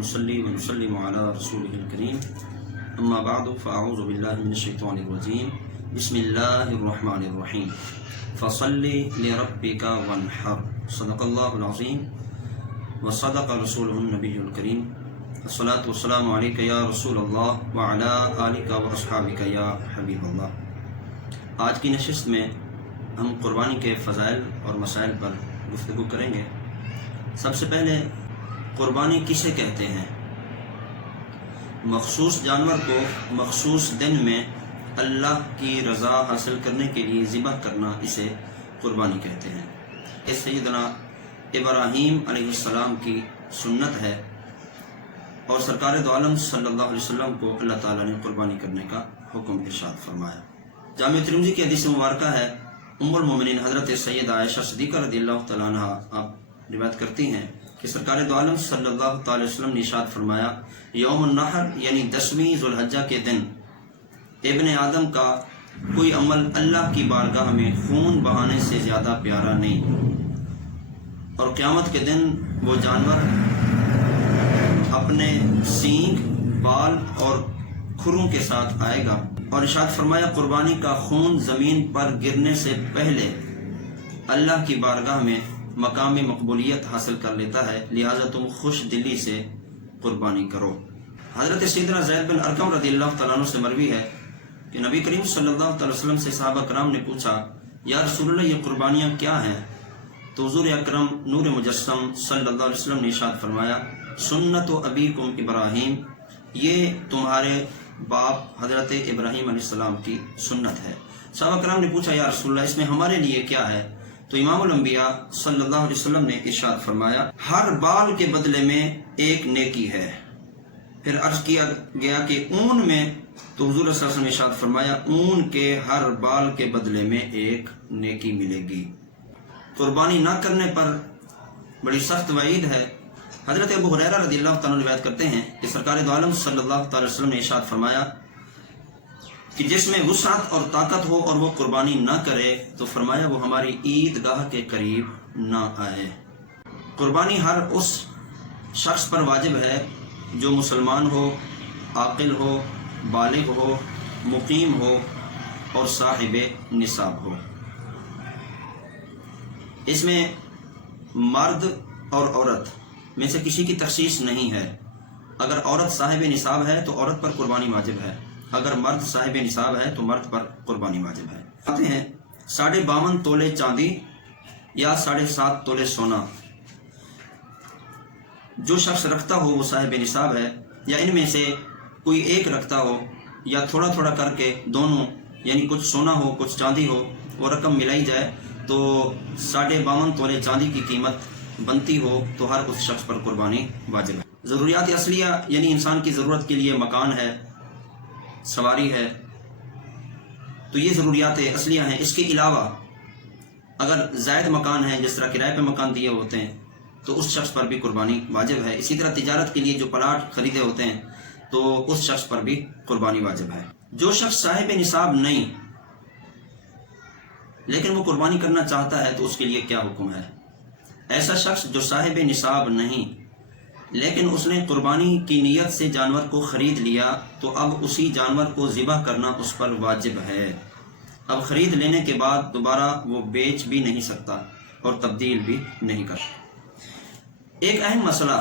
ونصلي ونسلم على رسوله الكريم اما بعد فاعوذ بالله من الشيطان الرجيم بسم الله الرحمن الرحيم فصل لربك وانحر صدق الله العظيم وصدق رسوله النبي الكريم الصلاة والسلام عليك يا رسول الله وعلى آلك واصحابك يا حبيب الله۔ آج کی نشست میں ہم قربانی کے فضائل اور مسائل پر گفتگو کریں گے۔ سب سے پہلے قربانی کسے کہتے ہیں؟ مخصوص جانور کو مخصوص دن میں اللہ کی رضا حاصل کرنے کے لیے ذبح کرنا اسے قربانی کہتے ہیں۔ یہ سیدنا ابراہیم علیہ السلام کی سنت ہے اور سرکار دو عالم صلی اللہ علیہ وسلم کو اللہ تعالیٰ نے قربانی کرنے کا حکم ارشاد فرمایا۔ جامع ترمذی کی حدیث مبارکہ ہے، ام المومنین حضرت سیدہ عائشہ صدیقہ رضی اللہ تعالیٰ عنہ آپ روایت کرتی ہیں کہ سرکار دو عالم صلی اللہ تعالی وسلم نے ارشاد فرمایا، یوم النحر یعنی 10ویں ذوالحجہ کے دن ابن آدم کا کوئی عمل اللہ کی بارگاہ میں خون بہانے سے زیادہ پیارا نہیں، اور قیامت کے دن وہ جانور اپنے سینگ، بال اور کھروں کے ساتھ آئے گا، اور ارشاد فرمایا قربانی کا خون زمین پر گرنے سے پہلے اللہ کی بارگاہ میں مقام مقبولیت حاصل کر لیتا ہے، لہٰذا تم خوش دلی سے قربانی کرو۔ حضرت سیدنا زید بن ارقم رضی اللہ تعالیٰ عنہ سے مروی ہے کہ نبی کریم صلی اللہ تعالی وسلم سے صحابہ کرام نے پوچھا، یا رسول اللہ یہ قربانیاں کیا ہیں؟ تو حضور اکرم نور مجسم صلی اللہ علیہ وسلم نے ارشاد فرمایا، سنت ابیکم ابراہیم، یہ تمہارے باپ حضرت ابراہیم علیہ السلام کی سنت ہے۔ صحابہ کرام نے پوچھا، یا رسول اللہ اس میں ہمارے لیے کیا ہے؟ تو امام الانبیاء صلی اللہ علیہ وسلم نے ارشاد فرمایا، ہر بال کے بدلے میں ایک نیکی ہے۔ پھر عرض کیا گیا کہ اون میں؟ تو حضور صلی اللہ علیہ وسلم نے ارشاد فرمایا، اون کے ہر بال کے بدلے میں ایک نیکی ملے گی۔ قربانی نہ کرنے پر بڑی سخت وعید ہے۔ حضرت ابو ہریرہ رضی اللہ تعالیٰ روایت کرتے ہیں کہ سرکار دو عالم صلی اللہ تعالی وسلم نے ارشاد فرمایا کہ جس میں وسعت اور طاقت ہو اور وہ قربانی نہ کرے تو فرمایا وہ ہماری عید گاہ کے قریب نہ آئے۔ قربانی ہر اس شخص پر واجب ہے جو مسلمان ہو، عاقل ہو، بالغ ہو، مقیم ہو اور صاحب نصاب ہو۔ اس میں مرد اور عورت میں سے کسی کی تخصیص نہیں ہے۔ اگر عورت صاحب نصاب ہے تو عورت پر قربانی واجب ہے، اگر مرد صاحب نصاب ہے تو مرد پر قربانی واجب ہے۔ آتے ہیں 52.5 تولے چاندی یا 7.5 تولے سونا جو شخص رکھتا ہو وہ صاحب نصاب ہے، یا ان میں سے کوئی ایک رکھتا ہو یا تھوڑا تھوڑا کر کے دونوں، یعنی کچھ سونا ہو کچھ چاندی ہو، وہ رقم ملائی جائے تو 52.5 تولے چاندی کی قیمت بنتی ہو تو ہر اس شخص پر قربانی واجب ہے۔ ضروریات اصلیہ یعنی انسان کی ضرورت کے لیے مکان ہے، سواری ہے، تو یہ ضروریات اصلیہ ہیں۔ اس کے علاوہ اگر زائد مکان ہے، جس طرح کرائے پہ مکان دیے ہوتے ہیں، تو اس شخص پر بھی قربانی واجب ہے۔ اسی طرح تجارت کے لیے جو پلاٹ خریدے ہوتے ہیں تو اس شخص پر بھی قربانی واجب ہے۔ جو شخص صاحب نصاب نہیں لیکن وہ قربانی کرنا چاہتا ہے تو اس کے لیے کیا حکم ہے؟ ایسا شخص جو صاحب نصاب نہیں لیکن اس نے قربانی کی نیت سے جانور کو خرید لیا تو اب اسی جانور کو ذبح کرنا اس پر واجب ہے۔ اب خرید لینے کے بعد دوبارہ وہ بیچ بھی نہیں سکتا اور تبدیل بھی نہیں کر سکتا۔ ایک اہم مسئلہ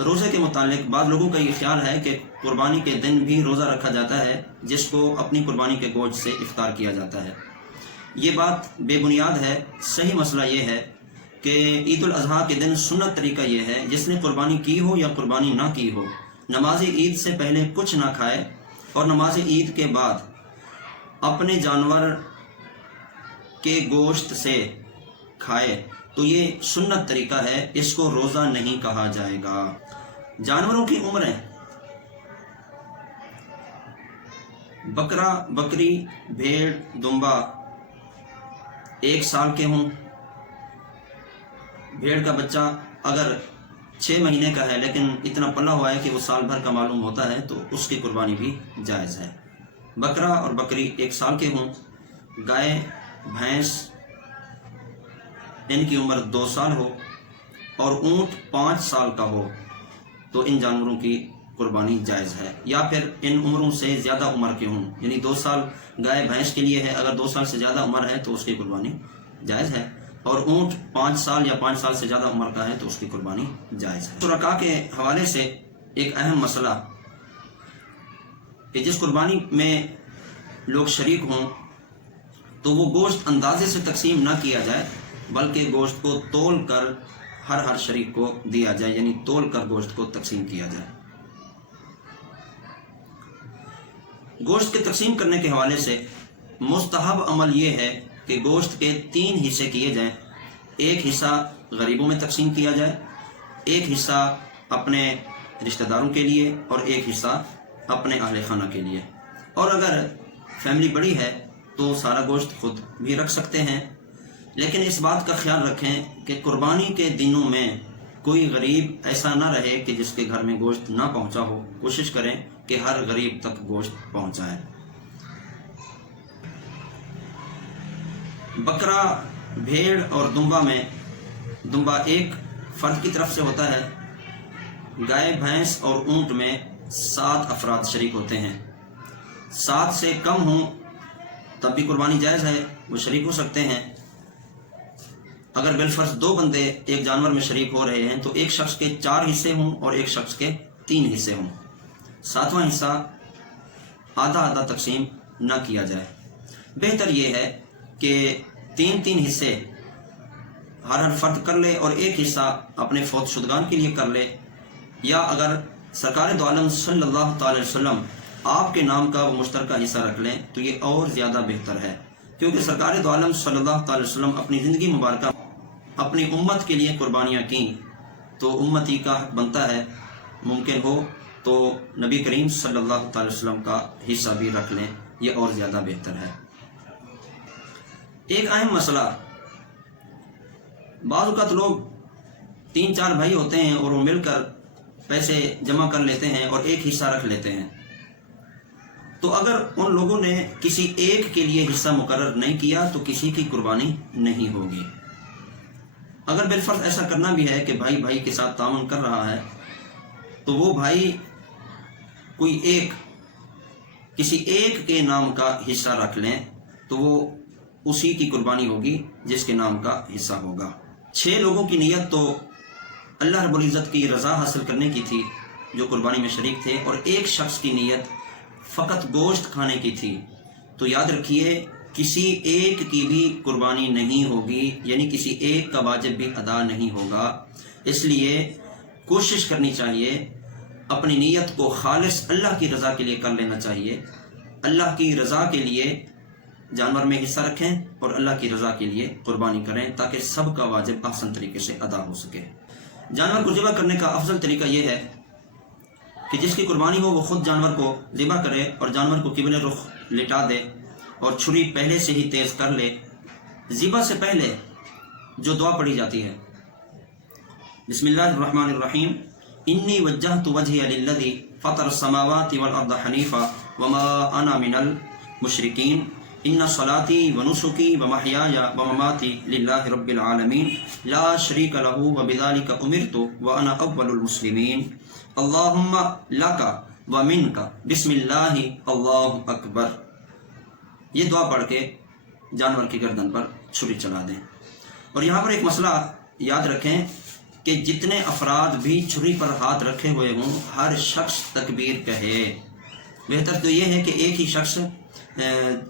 روزے کے متعلق، بعض لوگوں کا یہ خیال ہے کہ قربانی کے دن بھی روزہ رکھا جاتا ہے جس کو اپنی قربانی کے گوشت سے افطار کیا جاتا ہے۔ یہ بات بے بنیاد ہے۔ صحیح مسئلہ یہ ہے کہ عید الاضحیٰ کے دن سنت طریقہ یہ ہے، جس نے قربانی کی ہو یا قربانی نہ کی ہو، نماز عید سے پہلے کچھ نہ کھائے اور نماز عید کے بعد اپنے جانور کے گوشت سے کھائے تو یہ سنت طریقہ ہے، اس کو روزہ نہیں کہا جائے گا۔ جانوروں کی عمریں بکرا، بکری، بھیڑ، دمبا 1 سال کے ہوں، بھیڑ کا بچہ اگر 6 مہینے کا ہے لیکن اتنا پلا ہوا ہے کہ وہ سال بھر کا معلوم ہوتا ہے تو اس کی قربانی بھی جائز ہے۔ بکرا اور بکری 1 سال کے ہوں، گائے، بھینس ان کی عمر 2 سال ہو اور اونٹ 5 سال کا ہو تو ان جانوروں کی قربانی جائز ہے، یا پھر ان عمروں سے زیادہ عمر کے ہوں، یعنی 2 سال گائے بھینس کے لیے ہے، اگر 2 سال سے زیادہ عمر ہے تو اس کی قربانی جائز ہے، اور اونٹ 5 سال یا 5 سال سے زیادہ عمر کا ہے تو اس کی قربانی جائز ہے۔ شرکاء کے حوالے سے ایک اہم مسئلہ کہ جس قربانی میں لوگ شریک ہوں تو وہ گوشت اندازے سے تقسیم نہ کیا جائے، بلکہ گوشت کو تول کر ہر شریک کو دیا جائے، یعنی تول کر گوشت کو تقسیم کیا جائے۔ گوشت کے تقسیم کرنے کے حوالے سے مستحب عمل یہ ہے کہ گوشت کے 3 حصے کیے جائیں، ایک حصہ غریبوں میں تقسیم کیا جائے، ایک حصہ اپنے رشتہ داروں کے لیے اور ایک حصہ اپنے اہل خانہ کے لیے، اور اگر فیملی بڑی ہے تو سارا گوشت خود بھی رکھ سکتے ہیں، لیکن اس بات کا خیال رکھیں کہ قربانی کے دنوں میں کوئی غریب ایسا نہ رہے کہ جس کے گھر میں گوشت نہ پہنچا ہو، کوشش کریں کہ ہر غریب تک گوشت پہنچائیں۔ بکرا، بھیڑ اور دمبا میں دمبا ایک فرد کی طرف سے ہوتا ہے، گائے، بھینس اور اونٹ میں 7 افراد شریک ہوتے ہیں۔ 7 سے کم ہوں تب بھی قربانی جائز ہے، وہ شریک ہو سکتے ہیں۔ اگر بالفرض 2 بندے ایک جانور میں شریک ہو رہے ہیں تو ایک شخص کے 4 حصے ہوں اور ایک شخص کے 3 حصے ہوں، 7واں حصہ آدھا تقسیم نہ کیا جائے۔ بہتر یہ ہے کہ 3 حصے ہر فرد کر لے اور ایک حصہ اپنے فوت شدگان کے لیے کر لے، یا اگر سرکار دو عالم صلی اللہ تعالی وسلم آپ کے نام کا وہ مشترکہ حصہ رکھ لیں تو یہ اور زیادہ بہتر ہے، کیونکہ سرکار دو عالم صلی اللہ تعالی وسلم اپنی زندگی مبارکہ اپنی امت کے لیے قربانیاں کیں، تو امتی کا حق بنتا ہے ممکن ہو تو نبی کریم صلی اللہ تعالی وسلم کا حصہ بھی رکھ لیں، یہ اور زیادہ بہتر ہے۔ ایک اہم مسئلہ، بعض اوقات لوگ 3-4 بھائی ہوتے ہیں اور وہ مل کر پیسے جمع کر لیتے ہیں اور ایک حصہ رکھ لیتے ہیں، تو اگر ان لوگوں نے کسی ایک کے لیے حصہ مقرر نہیں کیا تو کسی کی قربانی نہیں ہوگی۔ اگر بالفرض ایسا کرنا بھی ہے کہ بھائی کے ساتھ تعاون کر رہا ہے تو وہ بھائی کسی ایک کے نام کا حصہ رکھ لیں تو وہ اسی کی قربانی ہوگی جس کے نام کا حصہ ہوگا۔ 6 لوگوں کی نیت تو اللہ رب العزت کی رضا حاصل کرنے کی تھی جو قربانی میں شریک تھے، اور ایک شخص کی نیت فقط گوشت کھانے کی تھی، تو یاد رکھیے کسی ایک کی بھی قربانی نہیں ہوگی، یعنی کسی ایک کا واجب بھی ادا نہیں ہوگا۔ اس لیے کوشش کرنی چاہیے اپنی نیت کو خالص اللہ کی رضا کے لیے کر لینا چاہیے، اللہ کی رضا کے لیے جانور میں حصہ رکھیں اور اللہ کی رضا کے لیے قربانی کریں تاکہ سب کا واجب احسن طریقے سے ادا ہو سکے۔ جانور کو ذبح کرنے کا افضل طریقہ یہ ہے کہ جس کی قربانی ہو وہ خود جانور کو ذبح کرے اور جانور کو قبلہ رخ لٹا دے اور چھری پہلے سے ہی تیز کر لے۔ ذبح سے پہلے جو دعا پڑھی جاتی ہے، بسم اللہ الرحمن الرحیم، انی وجہت وجہی للذی فطر السماوات والارض حنیفا وما انا من المشرکین ان صلاتی ونسکی ومحیای ومماتی للہ رب العالمین لا شریک لہ وبذالک امرت وانا اول المسلمین اللہم لک ومنک بسم اللہ اللہ اکبر۔ یہ دعا پڑھ کے جانور کی گردن پر چھری چلا دیں۔ اور یہاں پر ایک مسئلہ یاد رکھیں کہ جتنے افراد بھی چھری پر ہاتھ رکھے ہوئے ہوں ہر شخص تکبیر کہے۔ بہتر تو یہ ہے کہ ایک ہی شخص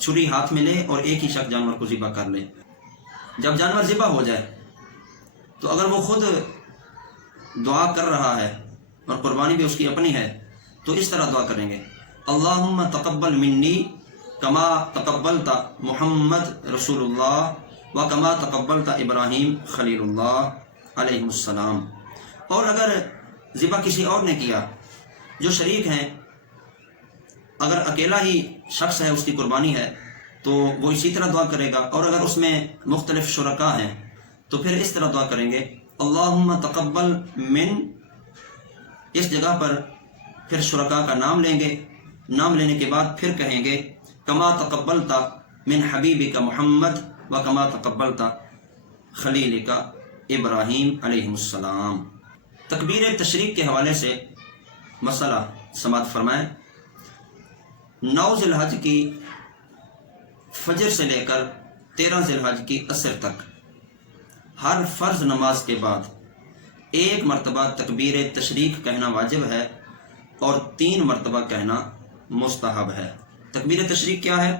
چھری ہاتھ میں لے اور ایک ہی شخص جانور کو ذبح کر لے۔ جب جانور ذبح ہو جائے تو اگر وہ خود دعا کر رہا ہے اور قربانی بھی اس کی اپنی ہے تو اس طرح دعا کریں گے، اللہم تقبل منی کما تقبلت محمد رسول اللہ و کما تقبلت ابراہیم خلیل اللہ علیہ السلام۔ اور اگر ذبح کسی اور نے کیا جو شریک ہیں، اگر اکیلا ہی شخص ہے اس کی قربانی ہے تو وہ اسی طرح دعا کرے گا، اور اگر اس میں مختلف شرکاء ہیں تو پھر اس طرح دعا کریں گے، اللہم تقبل من، اس جگہ پر پھر شرکاء کا نام لیں گے، نام لینے کے بعد پھر کہیں گے کما تقبلتا من حبیبک محمد و کما تقبلتا خلیلک ابراہیم علیہ السلام۔ تکبیر تشریق کے حوالے سے مسئلہ سماعت فرمائیں۔ 9 ذی الحج کی فجر سے لے کر 13 ذی الحج کی عصر تک ہر فرض نماز کے بعد 1 مرتبہ تکبیر تشریق کہنا واجب ہے اور 3 مرتبہ کہنا مستحب ہے۔ تکبیر تشریق کیا ہے؟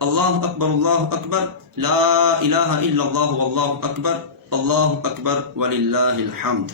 اللہ اکبر لا الہ الا اللہ واللہ اکبر وللہ الحمد۔